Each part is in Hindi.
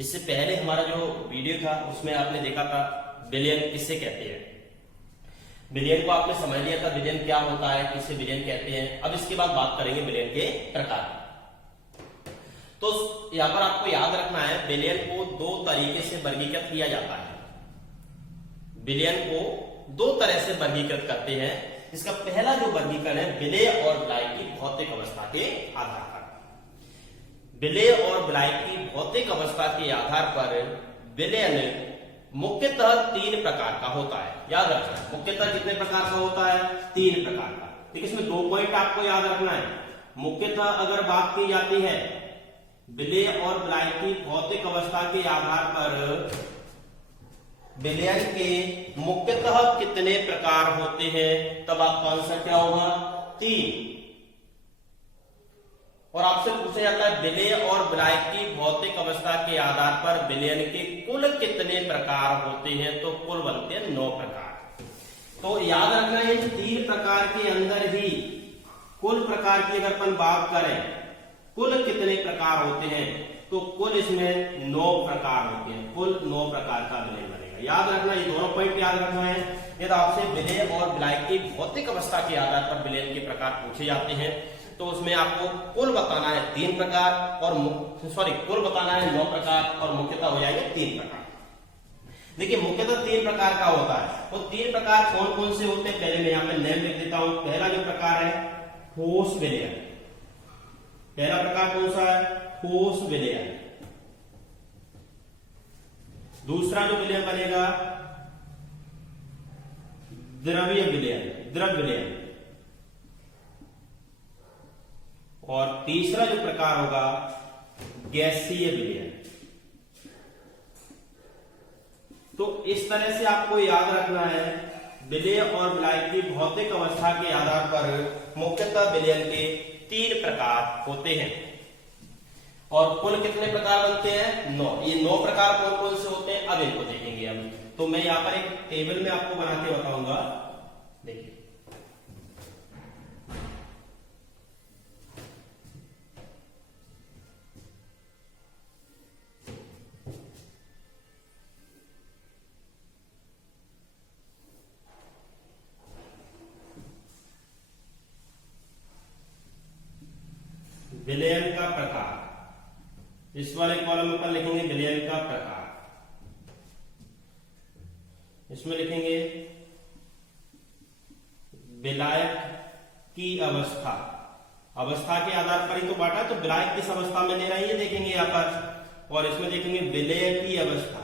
इससे पहले हमारा जो वीडियो था उसमें आपने देखा था विलयन किसे कहते हैं। विलयन को आपने समझ लिया था, विलयन क्या होता है, किसे विलयन कहते हैं। अब इसके बाद बात करेंगे विलयन के प्रकार। तो यहां पर आपको याद रखना है विलयन को दो तरीके से वर्गीकृत किया जाता है। विलयन को दो तरह से वर्गीकृत करते हैं। इसका पहला जो वर्गीकरण है विलेय और विलायक की भौतिक अवस्था के आधार पर। विलेय और विलायक की भौतिक अवस्था के आधार पर विलयन मुख्यतः तीन प्रकार का होता है। याद रखना, मुख्यतः कितने प्रकार का होता है? तीन प्रकार का। ठीक, इसमें 2 पॉइंट आपको याद रखना है। मुख्यतः अगर बात की जाती है विलेय और विलायक की भौतिक अवस्था के आधार पर विलयन के मुख्यतः कितने प्रकार होते हैं, तब आपका आंसर क्या होगा? 3। और आपसे पूछा जाता है विलेय और विलायक की भौतिक अवस्था के आधार पर विलयन के कुल कितने प्रकार होते हैं, तो कुल बनते हैं 9 प्रकार। तो याद रखना है 3 प्रकार के अंदर ही कुल प्रकार की अगर अपन बात करें कुल कितने प्रकार होते हैं, तो कुल इसमें 9 प्रकार होते हैं। कुल 9 प्रकार का विलयन बनेगा। याद रखना, ये दोनों पॉइंट याद रखना है। यदि आपसे विलेय और विलायक की भौतिक अवस्था के आधार पर विलयन के प्रकार पूछे जाते हैं तो उसमें आपको कुल बताना है 3 प्रकार और कुल बताना है 9 प्रकार और मुख्यतः हो जाएंगे 3 प्रकार। देखिए मुख्यतः 3 प्रकार का होता है। वो 3 प्रकार कौन कौन से होते हैं, पहले मैं यहाँ पे नेम लिख देता हूं। पहला जो प्रकार है ठोस विलयन। पहला प्रकार कौन सा है? ठोस विलयन। दूसरा जो विलयन बनेगा द्रव्य विलयन, द्रव विलयन। और तीसरा जो प्रकार होगा गैसीय विलयन। तो इस तरह से आपको याद रखना है विलेय और विलायक की भौतिक अवस्था के आधार पर मुख्यतः विलयन के 3 प्रकार होते हैं। और कुल कितने प्रकार बनते हैं? 9। ये 9 प्रकार कौन कौन से होते हैं अब इनको देखेंगे हम। तो मैं यहां पर एक टेबल में आपको बना के बताऊंगा। देखिए विलयन का प्रकार, इस वाले कॉलम पर लिखेंगे विलयन का प्रकार। इसमें लिखेंगे विलायक की अवस्था। अवस्था के आधार पर ही तो बांटा, तो विलायक किस अवस्था में ले रहे हैं ये देखेंगे यहां पर। और इसमें देखेंगे विलेय की अवस्था,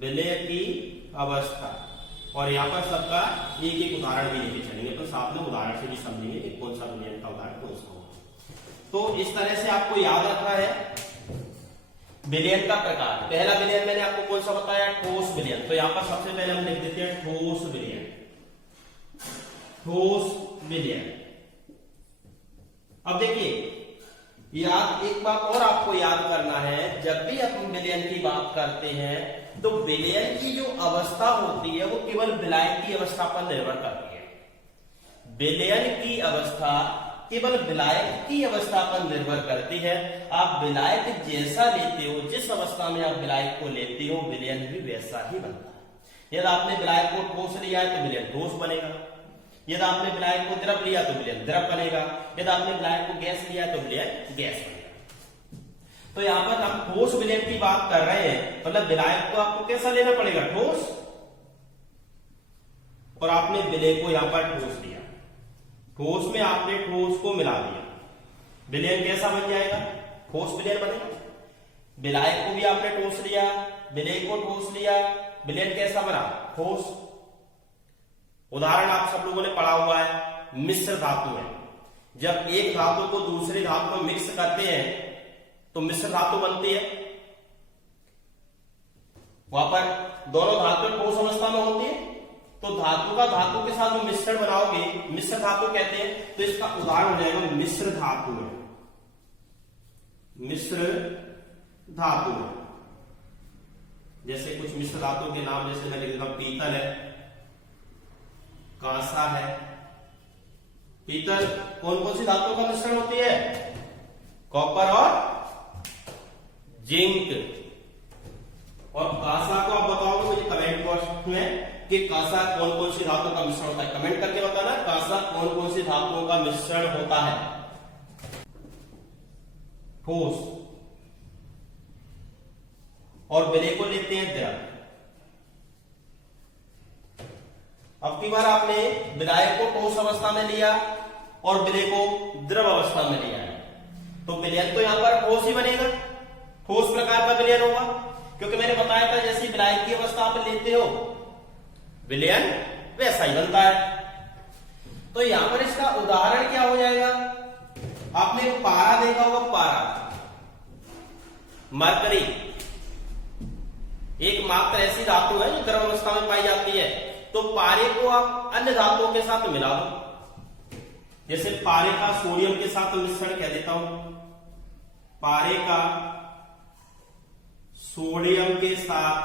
विलेय की अवस्था। और यहां पर सबका एक एक उदाहरण भी लेके चलेंगे, तो साथ में उदाहरण से भी समझेंगे कि कौन सा विलयन का उदाहरण कौन सा होगा। तो इस तरह से आपको याद रखना है विलयन का प्रकार। पहला विलयन मैंने आपको कौन सा बताया? ठोस विलयन। तो यहां पर सबसे पहले हम लिख देते हैं ठोस विलयन। ठोस विलयन। अब देखिए याद एक बात और आपको याद करना है, जब भी हम विलयन की बात करते हैं तो विलयन की जो अवस्था होती है वो केवल विलायक की अवस्था पर निर्भर करती है। विलयन की अवस्था केवल विलायक की अवस्था पर निर्भर करती है। आप विलायक जैसा लेते हो, जिस अवस्था में आप विलायक को लेते हो विलयन भी वैसा ही बनता है। यदि आपने विलायक को ठोस लिया है तो विलयन ठोस बनेगा। यदि आपने विलायक को द्रव लिया तो विलयन द्रव बनेगा। यदि आपने विलायक को गैस लिया तो विलयन गैस बनेगा। तो यहां पर हम ठोस विलयन की बात कर रहे हैं, मतलब विलायक को आपको कैसा लेना पड़ेगा? ठोस। और आपने विलेय को यहां पर ठोस लिया, ठोस में आपने ठोस को मिला दिया, विलयन कैसा बन जाएगा? ठोस विलयन बनेगा। विलायक को भी आपने ठोस लिया, विलेय को ठोस लिया, विलयन कैसा बना? ठोस। उदाहरण आप सब लोगों ने पढ़ा हुआ है, मिश्र धातु है। जब एक धातु को दूसरे धातु में मिक्स करते हैं तो मिश्र धातु बनती है। वहां पर दोनों धातु ठोस अवस्था में होती है, तो धातु का धातु के साथ जो मिश्रण बनाओगे मिश्र धातु कहते हैं। तो इसका उदाहरण हो जाएगा मिश्र धातु है। मिश्र धातु है जैसे कुछ मिश्र धातु के नाम जैसे मैं लिख देता हूं, पीतल है, कांसा है। पीतल कौन कौन सी धातुओं का मिश्रण होती है? कॉपर और जिंक। और कांसा को आप बताओगे मुझे कमेंट बॉक्स में कि कांसा कौन कौन सी धातुओं का मिश्रण होता है। कमेंट करके बताना कांसा कौन कौन सी धातुओं का मिश्रण होता है। ठोस और विलय को लेते हैं द्रव। अब की बार आपने विलायक को ठोस अवस्था में लिया और विलय को द्रव अवस्था में लिया है, तो विलयन तो यहां पर ठोस ही बनेगा, ठोस प्रकार का विलयन होगा, क्योंकि मैंने बताया था जैसी विलायक की अवस्था आप लेते हो विलयन वैसा ही बनता है। तो यहां पर इसका उदाहरण क्या हो जाएगा, आपने पारा देखा होगा, पारा मरकरी एक मात्र ऐसी धातु है जो द्रव अवस्था में पाई जाती है। तो पारे को आप अन्य धातुओं के साथ मिला दो, जैसे पारे का सोडियम के साथ मिश्रण कह देता हूं, पारे का सोडियम के साथ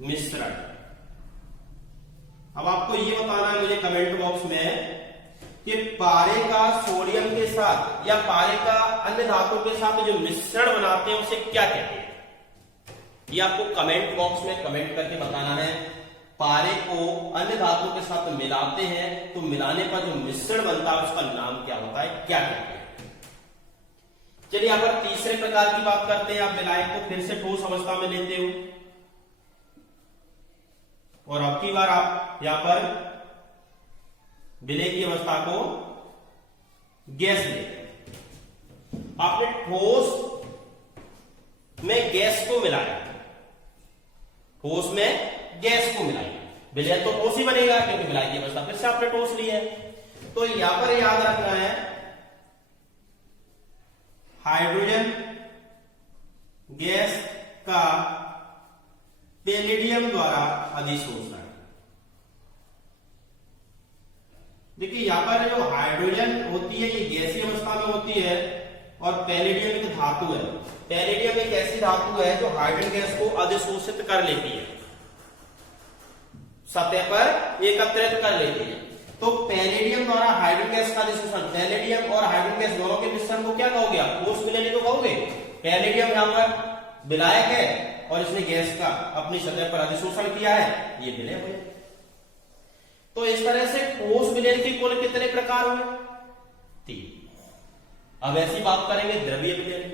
मिश्रण। अब आपको ये बताना है मुझे कमेंट बॉक्स में कि पारे का सोडियम के साथ या पारे का अन्य धातु के साथ जो मिश्रण बनाते हैं उसे क्या कहते हैं। ये आपको कमेंट बॉक्स में कमेंट करके बताना है। पारे को अन्य धातु के साथ मिलाते हैं तो मिलाने पर जो मिश्रण बनता है उसका नाम क्या होता है, क्या कहते हैं। चलिए यहां पर तीसरे प्रकार की बात करते हैं। आप विलायक को फिर से ठोस अवस्था में लेते हो और अब की बार आप यहां पर विलय की अवस्था को गैस लेते। आपने ठोस में गैस को मिलाया, ठोस में गैस को मिलाया, विलयन तो ठोस ही बनेगा क्योंकि विलायक की अवस्था फिर से आपने ठोस ली है। तो यहां पर याद रखना है हाइड्रोजन गैस का पैलेडियम द्वारा अधिशोषण। देखिए यहां पर जो हाइड्रोजन होती है ये गैसीय अवस्था में होती है और पैलेडियम एक धातु है। पैलेडियम एक ऐसी धातु है जो हाइड्रोजन गैस को अधिशोषित कर लेती है, सतह पर एकत्रित कर लेती है। तो पैलेडियम द्वारा हाइड्रोजन गैस का अधिशोषण, पैलेडियम और हाइड्रोजन गैस दोनों के मिश्रण को क्या कहोगे आप, ठोस विलयन को कहोगे। पैलेडियम यहां पर विलायक है और इसने गैस का अपनी सतह पर अधिशोषण किया है, ये विलय हुए। तो इस तरह से ठोस विलयन की कुल कितने प्रकार हुए, 3। अब ऐसी बात करेंगे द्रवीय विलयन।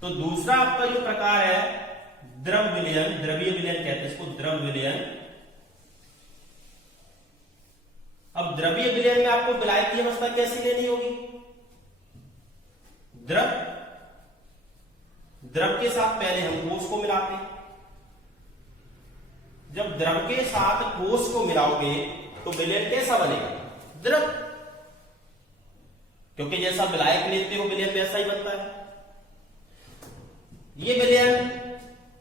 तो दूसरा आपका जो प्रकार है द्रव विलयन, द्रवीय विलयन कहते हैं इसको, द्रव विलयन। अब द्रवीय विलयन में आपको विलायक की अवस्था कैसी लेनी होगी, द्रव के साथ पहले हम ठोस को मिलाते हैं। जब द्रव के साथ ठोस को मिलाओगे तो विलयन कैसा बनेगा, द्रव, क्योंकि जैसा विलायक लेते हो विलयन वैसा ही बनता है। ये विलयन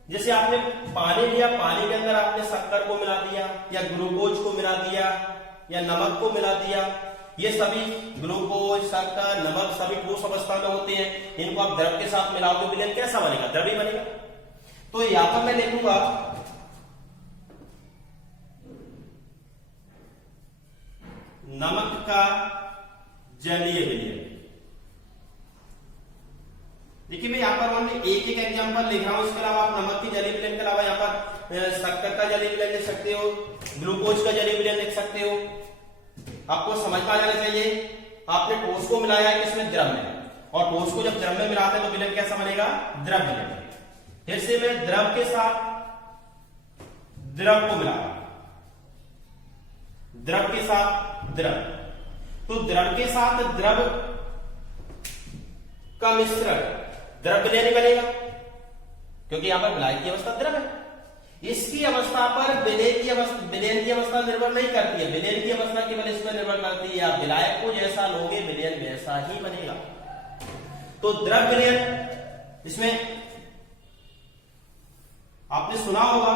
जैसे आपने पानी लिया, पानी के अंदर आपने शक्कर को मिला दिया या ग्लूकोज को मिला दिया या नमक को मिला दिया, ये सभी ग्लूकोज, शक्कर, नमक सभी ठोस अवस्था में होते हैं। इनको आप द्रव के साथ मिलाओगे विलयन कैसा बनेगा, द्रवी बनेगा। तो यहां पर मैं लिखूंगा नमक का जलीय विलयन। देखिए मैं यहां पर हमने एक एक एग्जांपल लिख रहा हूं, इसके अलावा आप नमक की जलीय विलयन के अलावा यहां पर शक्कर का जलीय विलयन लिख सकते हो, ग्लूकोज का जलीय विलयन लिख सकते हो। आपको समझ में आ जाना चाहिए। आपने ठोस को मिलाया है किसमें, द्रव में, और ठोस को जब द्रव में मिलाते हैं तो विलयन कैसा बनेगा, द्रव विलयन। फिर से मैं द्रव के साथ द्रव को मिला, द्रव के साथ द्रव, तो द्रव के साथ द्रव का मिश्रण द्रव विलयन ही बनेगा क्योंकि यहां पर विलायक की अवस्था द्रव है। इसकी अवस्था पर विलयन की अवस्था निर्भर नहीं करती है, विलयन की अवस्था केवल इस पर निर्भर करती है। आप विलायक को जैसा लोगे विलयन वैसा ही बनेगा। तो द्रव विलयन, इसमें आपने सुना होगा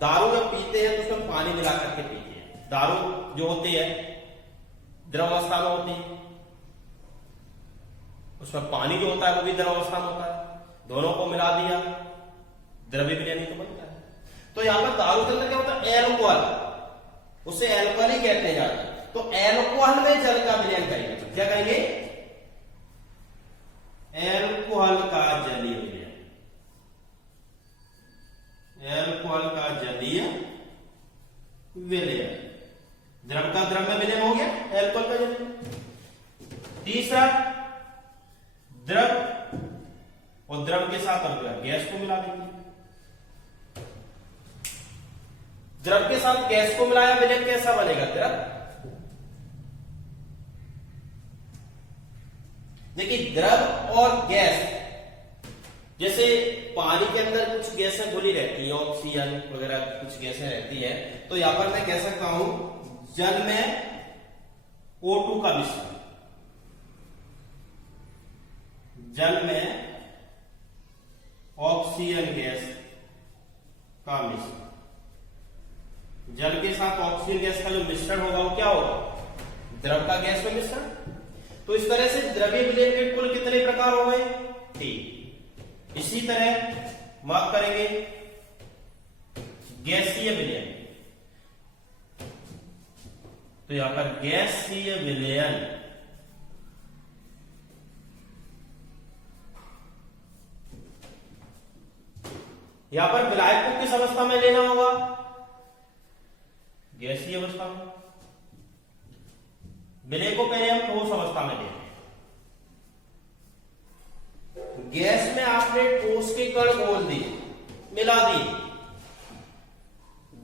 दारू जब पीते हैं तो उसमें पानी मिला करके पीते हैं। दारू जो होती है द्रव अवस्था में होती है, उसमें पानी जो होता है वो भी द्रव अवस्था में होता है, दोनों को मिला दिया द्रव्य विलयन तो बनता है। तो यहां पर दारू के अंदर क्या होता है, एल्कोहल, उसे एल्कोहल ही कहते हैं ज्यादा। तो एल्कोहल में जल का विलयन करेंगे, क्या करेंगे, एल्कोहल का जलीय विलयन, एल्कोहल का जलीय विलयन, द्रव का द्रव में विलयन हो गया, एल्कोहल का जलीय। तीसरा, द्रव और द्रव के साथ अगर गैस को मिला देंगे, द्रव के साथ गैस को मिलाया, विलयन कैसा बनेगा? द्रव। देखिए द्रव और गैस, जैसे पानी के अंदर कुछ गैसें घुली रहती हैं, ऑक्सीजन वगैरह कुछ गैसें रहती हैं, तो यहां पर मैं कह सकता हूं जल में O2 का मिश्रण, जल में ऑक्सीजन गैस का मिश्रण, जल के साथ ऑक्सीजन गैस का जो मिश्रण होगा वो क्या होगा? द्रव का गैस में मिश्रण। तो इस तरह से द्रव्य विलयन के कुल कितने प्रकार हो गए? 3। इसी तरह मार्क करेंगे गैसीय विलयन, तो यहां पर गैसीय विलयन यहां पर विलायक को किस अवस्था में लेना होगा? गैसीय अवस्था में। विलय को पहले हम ठोस अवस्था में लेंगे। गैस में आपने ठोस के कण घोल दिए, मिला दिए।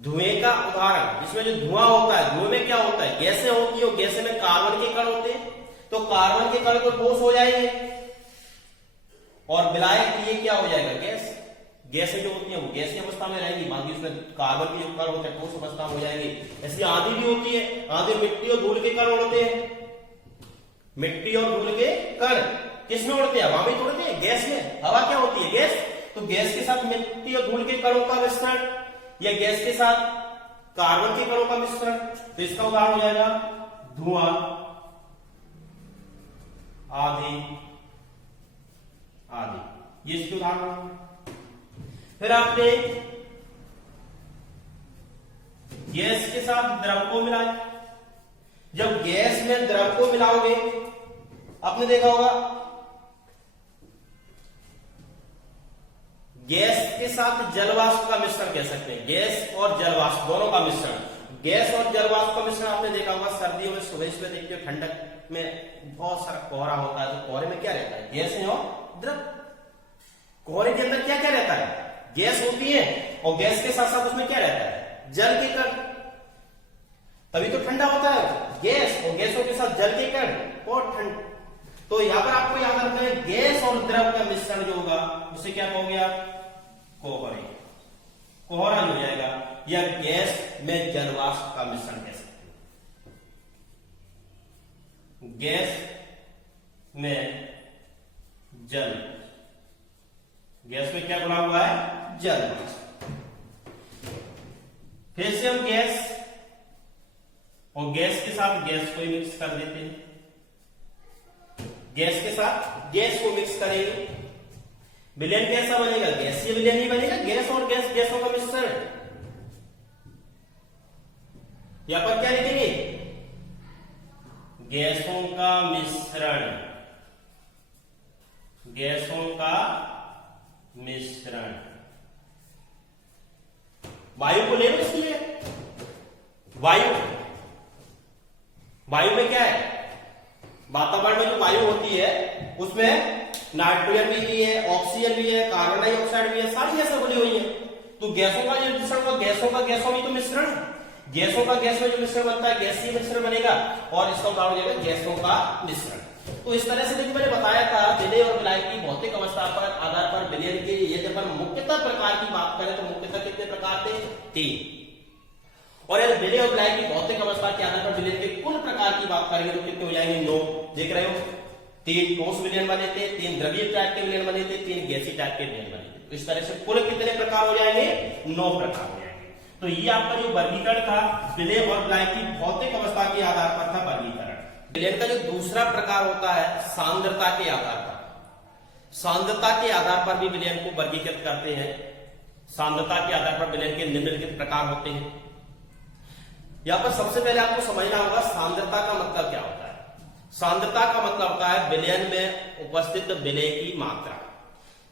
धुएं का उदाहरण, इसमें जो धुआं होता है, धुएं में क्या होता है? गैसें होती है, गैसें में कार्बन के कण होते हैं, तो कार्बन के कण तो ठोस हो जाएंगे और विलायक ये क्या हो जाएगा? गैस। गैसें जो होती है वो गैसीय अवस्था में रहेंगी, बाकी उसमें कार्बन के जो कण होते हैं ठोस अवस्था में हो जाएंगे। ऐसी आंधी भी होती है, आंधी मिट्टी और धूल के कण उड़ते हैं, मिट्टी और धूल के कण किसमें उड़ते हैं? हवा में उड़ते हैं, गैस में। हवा क्या होती है? गैस। तो गैस के साथ मिट्टी और धूल के कणों का मिश्रण या गैस के साथ कार्बन के कणों का मिश्रण, तो इसका उदाहरण हो जाएगा धुआं, आदि आदि, ये इसके उदाहरण। फिर आपने गैस के साथ द्रव को मिलाया, जब गैस में द्रव को मिलाओगे, आपने देखा होगा गैस के साथ जलवाष्प का मिश्रण कह सकते हैं, गैस और जलवाष्प दोनों का मिश्रण। गैस और जलवाष्प का मिश्रण आपने देखा होगा सर्दियों में सुबह सुबह देखते हो ठंडक में बहुत सारा कोहरा होता है, तो कोहरे में क्या रहता है? गैस है और द्रव। कोहरे के अंदर क्या क्या रहता है? गैस होती है, और गैस के साथ साथ उसमें क्या रहता है? जल के कण, तभी तो ठंडा होता है। गैस और गैसों के साथ जल के कण और ठंड। तो यहां पर आपको याद रखना है गैस और द्रव का मिश्रण जो होगा उसे क्या कहोगे आप? कोहरे, कोहरा हो जाएगा, या गैस में जलवाष्प का मिश्रण कह सकते हैं। गैस में जल, गैस में क्या बना हुआ है? जल। फिर से हम गैस और गैस के साथ गैस को ही मिक्स कर देते हैं, गैस के साथ गैस को मिक्स करेंगे, विलयन कैसा बनेगा? गैसीय विलयन ही बनेगा, गैस और गैसों का मिश्रण। यहां पर क्या लिखेंगे? गैसों का मिश्रण, गैसों का मिश्रण। वायु को ले लो, इसलिए वायु, वायु में क्या है? वातावरण में जो वायु होती है उसमें नाइट्रोजन भी है, ऑक्सीजन भी है, कार्बन डाइऑक्साइड भी है, सारी गैसें बनी हुई है। तो गैसों का जो मिश्रण होगा, गैसों का गैसों में तो मिश्रण है, गैसों का गैस में जो मिश्रण बनता है गैसीय मिश्रण बनेगा, और इसका उदाहरण हो जाएगा गैसों का मिश्रण। तो इस तरह से देखिए मैंने बताया था विलय और विलायक की भौतिक अवस्था पर आधार पर विलयन के यदि अपन मुख्यतः प्रकार की बात करें तो मुख्यतः कितने प्रकार थे? 3। और यदि विलय और विलायक की भौतिक अवस्था के आधार पर विलयन के कुल प्रकार की बात करेंगे तो कितने हो जाएंगे? 9। देख रहे हो, 3 ठोस विलयन बने थे, 3 द्रवीय टाइप के विलयन बने थे, 3 गैसीय टाइप के विलयन बने थे। तो इस तरह से कुल कितने प्रकार हो जाएंगे? 9 प्रकार हो जाएंगे। तो ये आपका जो वर्गीकरण था विलय और विलायक की भौतिक अवस्था के आधार पर था वर्गीकरण। विलयन का जो दूसरा प्रकार होता है सांद्रता के आधार पर, सांद्रता के आधार पर भी विलयन को वर्गीकृत करते हैं। सांद्रता के आधार पर विलयन के निम्नलिखित प्रकार होते हैं। यहां पर सबसे पहले आपको समझना होगा सांद्रता का मतलब क्या होता है। सांद्रता का मतलब होता है विलयन में उपस्थित विलय की मात्रा।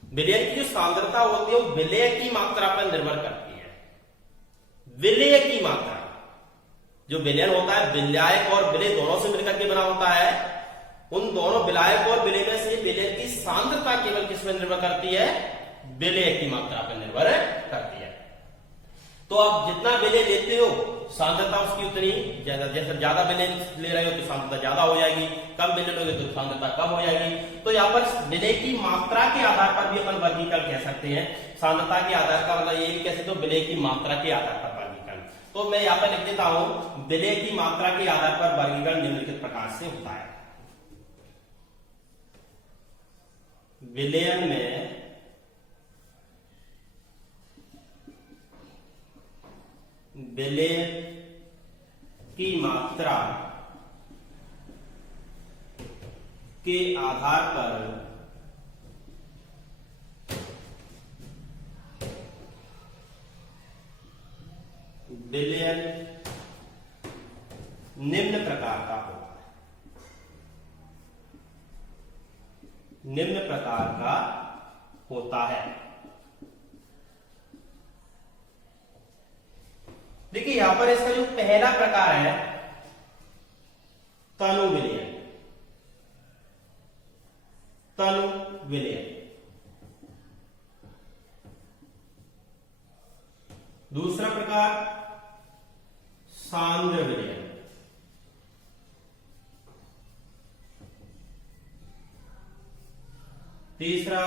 विलयन की जो सांद्रता होती है वो विलय की मात्रा पर निर्भर करती है। विलय की मात्रा, जो विलयन होता है विलायक और विलय दोनों से मिलकर के बना होता है, उन दोनों विलायक और विलय में से विलयन की सांद्रता केवल किस पर निर्भर करती है? विलय की मात्रा पर निर्भर करती है। तो आप जितना विलय लेते हो सांद्रता उसकी उतनी ज्यादा, जैसे ज्यादा विलय ले रहे हो तो सांद्रता ज्यादा हो जाएगी, कम विलय लोगे तो सांद्रता कम हो जाएगी। तो यहाँ पर विलय की मात्रा के आधार पर भी अपन वर्गीकरण कह सकते हैं। सांद्रता के आधार का मतलब ये भी कह सकते हो विलय की मात्रा के आधार पर वर्गीकरण। तो मैं यहाँ पर लिख देता हूं, विलय की मात्रा के आधार पर वर्गीकरण निम्नलिखित प्रकार से होता है। विलयन में विलय की मात्रा के आधार पर विलयन निम्न प्रकार का होता है। निम्न प्रकार का होता है। देखिए यहां पर इसका जो पहला प्रकार है तनु विलयन। तनु विलयन। दूसरा प्रकार सांद्र विलयन। तीसरा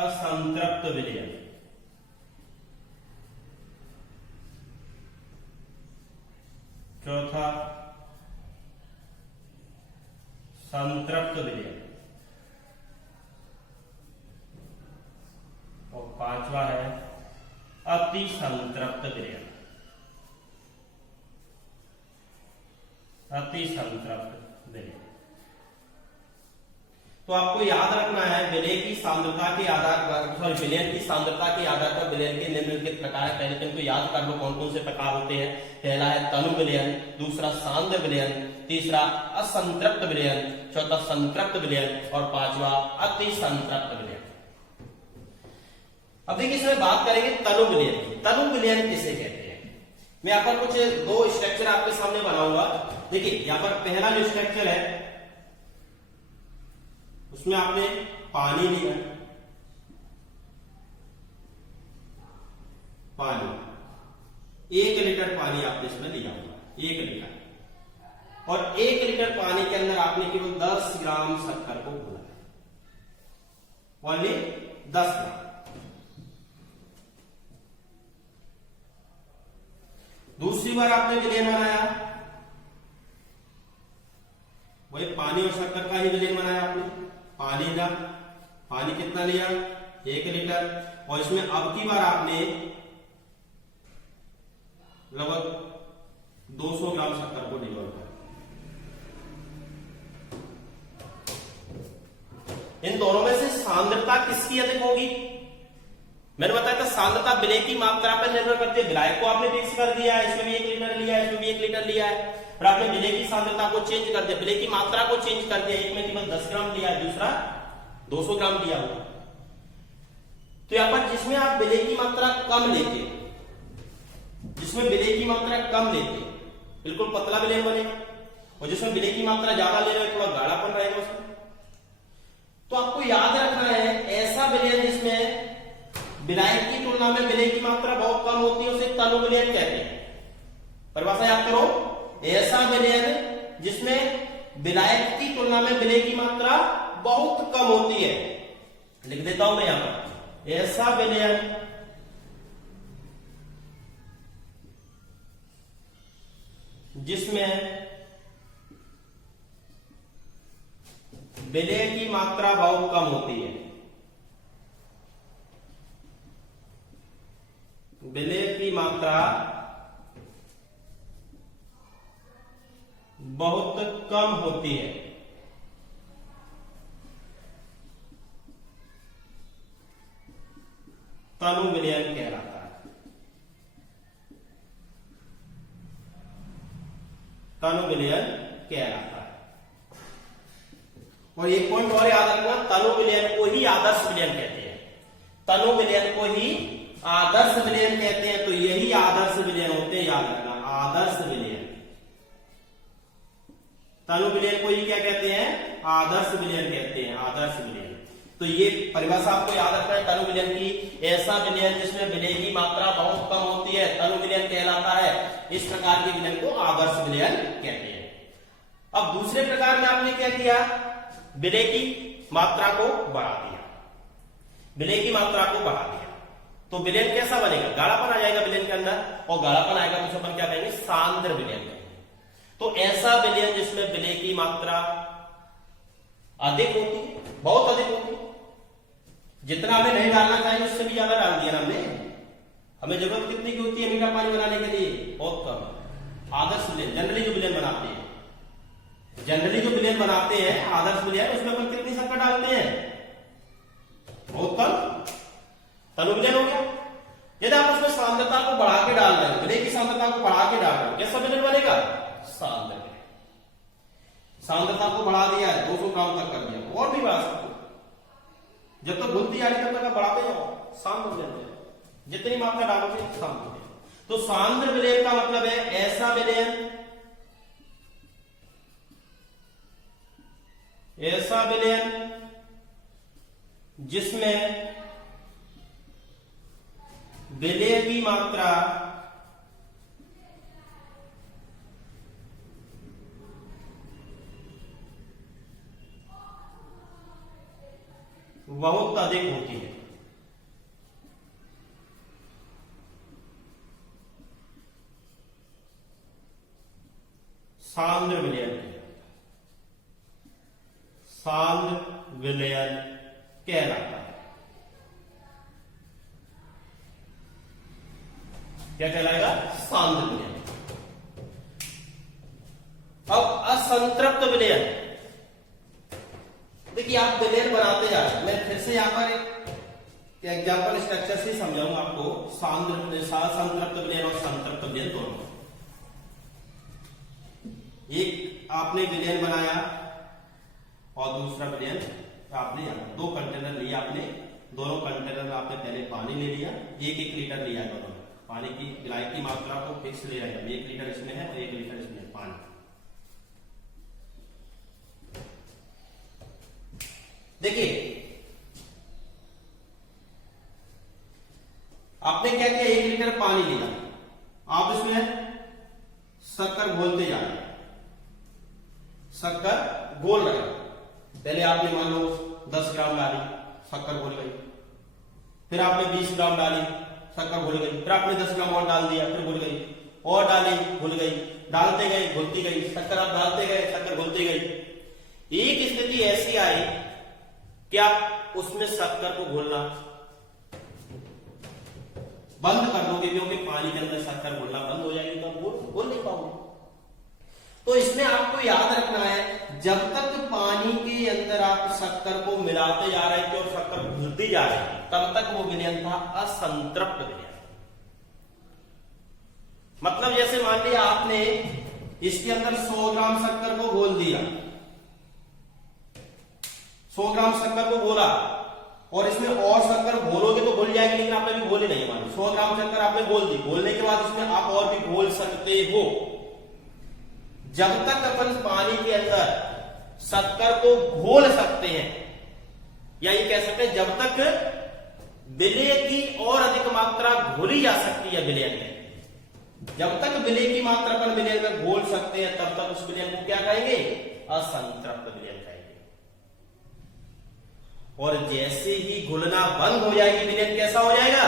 असंतृप्त विलयन। चौथा संतृप्त विलयन। और पांचवा है अति संतृप्त विलयन। अति संतृप्त विलयन। तो आपको याद रखना है विलय की सांद्रता के आधार पर, विलयन की सांद्रता के आधार पर विलयन के निम्नलिखित प्रकार है। पहले तो इनको याद कर लो कौन कौन से प्रकार होते हैं। पहला है तनु विलयन, दूसरा सांद्र विलयन, तीसरा असंतृप्त विलयन, चौथा संतृप्त विलयन और पांचवा अति संतृप्त विलयन। अब देखिए इसमें बात करेंगे तनु विलयन की। तनु विलयन किसे कहते हैं? मैं यहाँ पर कुछ दो स्ट्रक्चर आपके सामने बनाऊंगा। देखिए यहाँ पर पहला जो स्ट्रक्चर है उसमें आपने पानी लिया, पानी 1 लीटर पानी आपने इसमें लिया होगा, 1 लीटर, और 1 लीटर पानी के अंदर आपने केवल 10 ग्राम शक्कर को घोला, ओनली 10 ग्राम। दूसरी बार आपने विलयन बनाया, वही पानी और शक्कर का ही विलयन बनाया आपने। पानी लिया, पानी कितना लिया? 1 लीटर, और इसमें अब की बार आपने लगभग 200 ग्राम शक्कर को डिजोल्व कर। इन दोनों में से सांद्रता किसकी अधिक होगी? मैंने बताया था सांद्रता विलय की मात्रा पर निर्भर करती है। विलायक को आपने फिक्स कर दिया है, इसमें भी 1 लीटर लिया है, इसमें भी 1 लीटर लिया है, और आपने विलय की सांद्रता को चेंज कर दिया, विलय की मात्रा को चेंज कर दिया। एक में केवल 10 ग्राम लिया है, दूसरा 200 ग्राम लिया हुआ। तो यहां पर जिसमें आप विलय की मात्रा कम लेते, जिसमें विलय की मात्रा कम लेते बिल्कुल पतला विलयन बनेगा, और जिसमें विलय की मात्रा ज्यादा ले रहे हो थोड़ा गाढ़ापन रहेगा उसमें। तो आपको याद रखना है ऐसा विलयन जिसमें विलायक की तुलना में विलय की मात्रा बहुत कम होती है उसे तनु विलयन कहते हैं। परिभाषा याद करो, ऐसा विलयन जिसमें विलायक की तुलना में विलय की मात्रा बहुत कम होती है। लिख देता हूं मैं यहां पर, ऐसा विलयन जिसमें विलय की मात्रा बहुत कम होती है। विलय की मात्रा बहुत कम होती है। तनु विलयन कहलाता है। तनु विलयन कहलाता है। और एक पॉइंट और याद रखना, तनु विलयन को ही आदर्श विलयन कहते हैं। तनु विलयन को ही आदर्श विलयन कहते हैं। तो यही आदर्श विलयन होते हैं, याद रखना, आदर्श विलयन। तनु विलयन को ही क्या कहते हैं? आदर्श विलयन कहते हैं, आदर्श विलयन। तो ये परिभाषा आपको याद रखना है तनु विलयन की। ऐसा विलयन जिसमें विलय की मात्रा बहुत कम होती है तनु विलयन कहलाता है। इस प्रकार के विलयन को आदर्श विलयन कहते हैं। अब दूसरे प्रकार में आपने क्या किया? विलय की मात्रा को बढ़ा दिया, विलय की मात्रा को बढ़ा दिया। तो विलयन कैसा बनेगा? गाढ़ापन आ जाएगा विलयन के अंदर, और गाढ़ापन आएगा तो अपन क्या कहेंगे? सांद्र विलयन कहेंगे। तो ऐसा विलयन जिसमें विलय की मात्रा अधिक होती है, बहुत अधिक होती है, जितना हमें नहीं डालना चाहिए उससे भी ज्यादा डाल दिया हमने। हमें जरूरत कितनी की होती है मीठा पानी बनाने के लिए? बहुत कम। आदर्श विलयन जनरली जो विलयन बनाते हैं, जनरली जो विलयन बनाते हैं आदर्श विलयन, उसमें अपन कितनी शक्कर डालते हैं? बहुत कम। तनु विलयन हो गया। यदि आप उसमें सांद्रता को बढ़ा के डाल रहे हैं, विलय की सांद्रता को बढ़ा के डाल रहे हैं, कैसा विलयन बनेगा? सांद्र विलयन। सांद्रता को बढ़ा दिया है, 200 ग्राम तक कर दिया, और भी बढ़ा सकते हो। जब तक घुलती आ रही तब तक आप बढ़ाते जाओ, सांद्र विलयन। जितनी मात्रा डालोगे सांद्र विलयन। तो सांद्र विलयन का मतलब है ऐसा विलयन, ऐसा विलयन जिसमें विलय की मात्रा बहुत अधिक होती है। सांद्र विलयन, सांद्र विलयन कहलाता है। क्या कहलाएगा? सांद्र विलयन। अब असंतृप्त विलयन। देखिए आप विलयन बनाते जा रहे हैं, मैं फिर से यहां पर एक एग्जाम्पल स्ट्रक्चर से समझाऊंगा आपको। संतृप्त विलयन और संतृप्त विलयन दोनों। एक आपने विलयन बनाया और दूसरा विलयन आपने दो कंटेनर लिया आपने, दोनों कंटेनर में आपने पहले पानी ले लिया, 1-1 लीटर लिया दोनों। पानी की गिलाई की मात्रा को फिक्स ले रहे हैं, 1 लीटर इसमें है और 1 लीटर इसमें है पानी। देखिए आपने क्या किया, 1 लीटर पानी लिया, आप इसमें शक्कर घोलते जा रहे हैं, शक्कर घोल रहे हैं। पहले आपने मान लो 10 ग्राम डाली, शक्कर घुल गई। फिर आपने 20 ग्राम डाली, शक्कर घुल गई। फिर आपने 10 ग्राम और डाल दिया, फिर घुल गई, और डाली, घुल गई। डालते गए, घुलती गई, शक्कर आप डालते गए, शक्कर घुलती गई। एक स्थिति ऐसी आई कि आप उसमें शक्कर को घोलना बंद कर दोगे, क्योंकि पानी के अंदर शक्कर घुलना बंद हो जाएगी, तो आप घोल नहीं पाओगे। तो इसमें आपको याद रखना है, जब तक पानी के अंदर आप शक्कर को मिलाते जा रहे थे और शक्कर घुलती जा रही थी, तब तक वो विलयन था असंतृप्त विलयन। मतलब जैसे मान लिया आपने इसके अंदर 100 ग्राम शक्कर को घोल दिया, 100 ग्राम शक्कर को घोला, और इसमें और शक्कर घोलोगे तो घुल जाएगी, लेकिन आपने भी घोली नहीं। मान 100 ग्राम शक्कर आपने घोल दी, घोलने के बाद इसमें आप और भी घोल सकते हो। जब तक अपन पानी के अंदर शक्कर को घोल सकते हैं, या ये कह सकते हैं जब तक विलय की और अधिक मात्रा घोली जा सकती है विलयन में, जब तक विलय की मात्रा अपन विलयन में घोल सकते हैं, तब तक उस विलयन को क्या कहेंगे? असंतृप्त विलयन कहेंगे। और जैसे ही घुलना बंद हो जाएगी, विलयन कैसा हो जाएगा?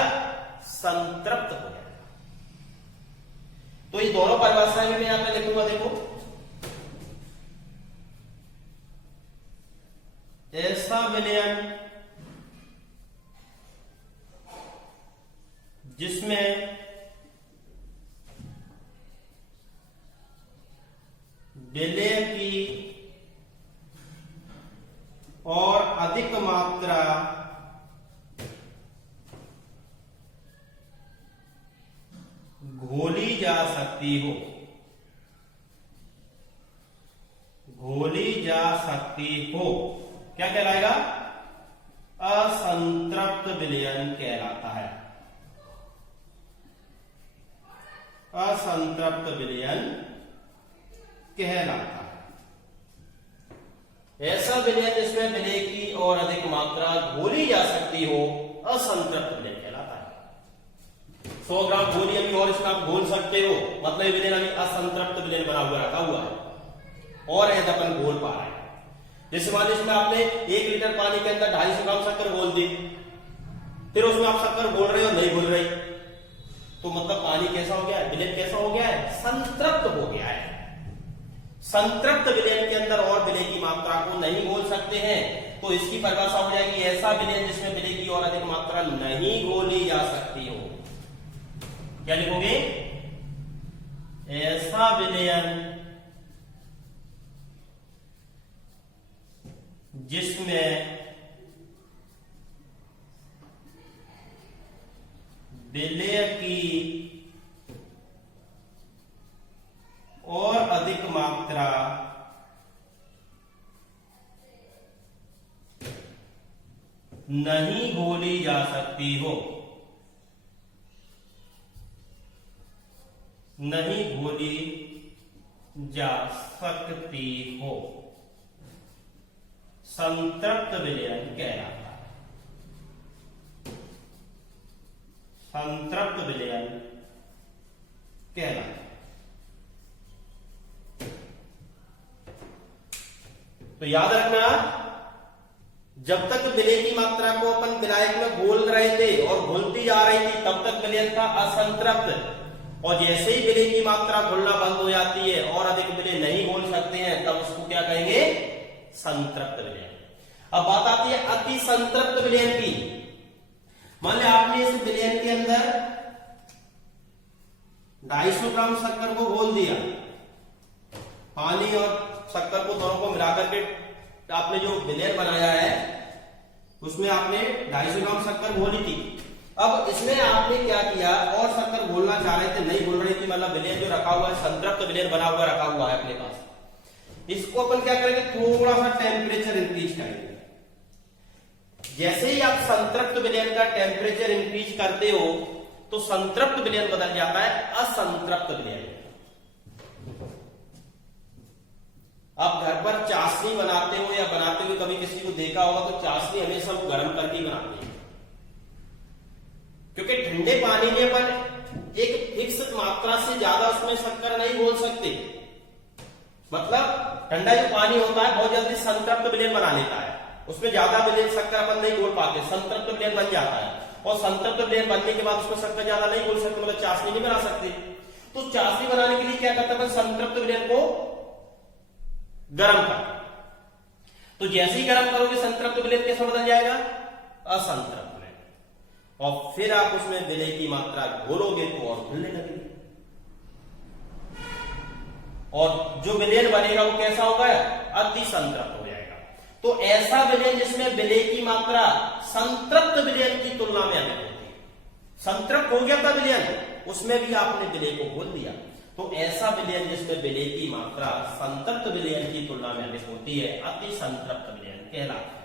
संतृप्त हो जाएगा। तो ये दोनों परिभाषाएं भी मैं यहां पे लिखूंगा, देखो। ऐसा विलयन जिसमें विलय की और अधिक मात्रा घोली जा सकती हो, घोली जा सकती हो, क्या कहलाएगा? असंतृप्त विलयन कहलाता है। असंतृप्त विलयन कहलाता है। ऐसा विलयन जिसमें विलय की और अधिक मात्रा घोली जा सकती हो, असंतृप्त विलयन कहलाता है। 100 ग्राम घोली अभी और इसमें आप घोल सकते हो, मतलब विलयन अभी असंतृप्त विलयन बना हुआ रखा हुआ है और अपन घोल पा रहे हैं। जैसे मान लीजिए इसमें आपने 1 लीटर पानी के अंदर 250 ग्राम शक्कर घोल दी, फिर उसमें आप शक्कर घोल रहे हो, नहीं घोल रही, तो मतलब पानी कैसा हो गया है? विलयन कैसा हो गया है? संतृप्त हो गया है। संतृप्त विलयन के अंदर और विलय की मात्रा को नहीं घोल सकते हैं, तो इसकी परिभाषा हो जाएगी ऐसा विलयन जिसमें विलय की और अधिक मात्रा नहीं घोली जा सकती हो। क्या लिखोगे? ऐसा विलयन जिसमें विलय की और अधिक मात्रा नहीं घोली जा सकती हो, नहीं घोली जा सकती हो, संतृप्त विलयन कहलाता है। संतृप्त विलयन कहलाता है। तो याद रखना, जब तक विलय की मात्रा को अपन विलायक में घोल रहे थे और घुलती जा रही थी, तब तक विलयन था असंतृप्त, और जैसे ही विलय की मात्रा घुलना बंद हो जाती है और अधिक विलय नहीं घोल सकते हैं, तब उसको क्या कहेंगे? संतृप्त विलयन। अब बात आती है अति संतृप्त विलयन की। मान लिया आपने इस विलयन के अंदर 250 ग्राम शक्कर को घोल दिया, पानी और शक्कर को दोनों को मिलाकर के आपने जो विलयन बनाया है उसमें आपने 250 ग्राम शक्कर घोली थी। अब इसमें आपने क्या किया? और शक्कर घोलना चाह रहे थे, नहीं घोल रही थी, मतलब विलयन जो रखा हुआ है, संतृप्त विलयन बना हुआ रखा हुआ है अपने पास। इसको अपन क्या करेंगे? थोड़ा सा टेम्परेचर इंक्रीज करेंगे। जैसे ही आप संतृप्त विलयन का टेम्परेचर इंक्रीज करते हो तो संतृप्त विलयन बदल जाता है असंतृप्त विलयन। आप घर पर चाशनी बनाते हो या बनाते हुए कभी किसी को देखा होगा तो चाशनी हमेशा वो गर्म करके ही बनाते हैं, क्योंकि ठंडे पानी में अपन एक फिक्स मात्रा से ज्यादा उसमें शक्कर नहीं घोल सकते। मतलब ठंडा जो पानी होता है बहुत जल्दी संतृप्त विलयन बना लेता है, उसमें ज्यादा विलयन शक्कर अपन नहीं घोल पाते, संतृप्त विलयन बन जाता है, और संतृप्त विलयन बनने के बाद उसमें शक्कर ज्यादा नहीं घोल सकते, मतलब चाशनी नहीं बना सकते। तो चाशनी बनाने के लिए क्या करते हैं? संतृप्त विलयन को गर्म करते। तो जैसे ही गर्म करोगे संतृप्त विलयन कैसा बदल जाएगा? असंतृप्त विलयन। और फिर आप उसमें विलय की मात्रा घोलोगे तो और घुलने लगेगी, और जो विलयन बनेगा वो कैसा होगा? अति संतृप्त हो जाएगा। तो ऐसा विलयन जिसमें विलय की मात्रा संतृप्त विलयन की तुलना में अधिक होती है। संतृप्त हो गया था विलयन, उसमें भी आपने विलय को घोल दिया, तो ऐसा विलयन जिसमें विलय की मात्रा संतृप्त विलयन की तुलना में अधिक होती है, अति संतृप्त विलयन कहलाता है।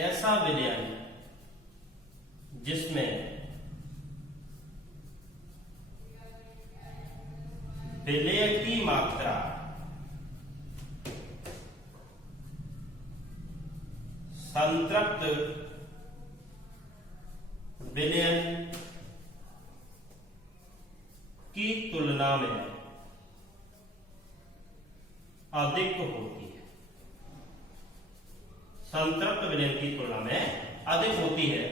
ऐसा विलयन जिसमें विलय की मात्रा संतृप्त विलयन की तुलना में अधिक होती है, संतृप्त विलयन की तुलना में अधिक होती है,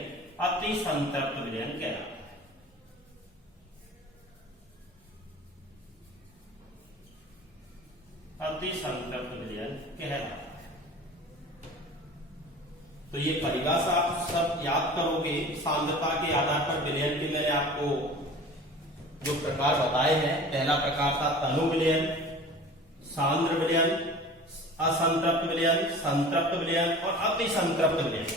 अति संतृप्त विलयन कहलाता है। अति संतृप्त विलयन कहलाता है। तो ये परिभाषा आप सब याद करोगे। सांद्रता के आधार पर विलयन के मैंने आपको जो प्रकार बताए हैं, पहला प्रकार था तनु विलयन, सांद्र विलयन, असंतृप्त विलयन, संतृप्त विलयन और अति संतृप्त विलयन।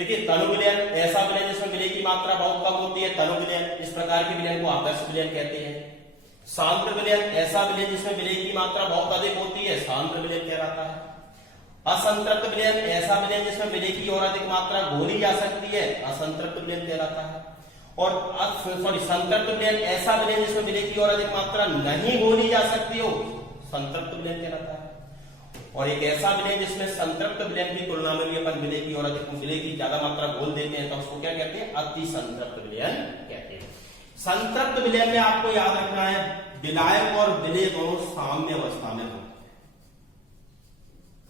देखिए तनु विलयन ऐसा विलयन जिसमें विलय की मात्रा बहुत कम होती है, तनु विलयन, इस प्रकार के विलयन को आदर्श विलयन कहते हैं। सांद्र विलयन ऐसा विलयन जिसमें विलय की मात्रा बहुत अधिक होती है, सांद्र विलयन कहलाता है। असंतृप्त विलयन ऐसा विलयन जिसमें विलय की और अधिक मात्रा घोली जा सकती है, असंतृप्त विलयन कहलाता है। और संतृप्त विलयन ऐसा विलयन जिसमें विलय की और अधिक मात्रा नहीं घोली जा सकती हो, संतृप्त विलयन कहलाता है। और एक ऐसा विलयन जिसमें संतृप्त विलयन की तुलना में भी अपन विलय की और अधिक विलय की ज्यादा मात्रा घोल देते हैं, तो उसको क्या कहते हैं, अति संतृप्त विलयन कहते हैं। संतृप्त विलयन में आपको याद रखना है विलायक और विलय दोनों साम्य अवस्था में होते हैं।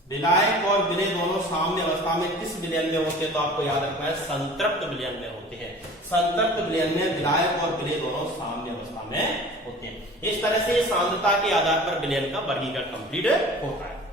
विलायक और विलय दोनों साम्य अवस्था में किस विलयन में होते हैं, तो आपको याद रखना है संतृप्त विलयन में होते हैं। संतृप्त विलयन में विलायक और विलय दोनों साम्य अवस्था में होते हैं। इस तरह से सांद्रता के आधार पर विलयन का वर्गीकरण कंप्लीट होता है।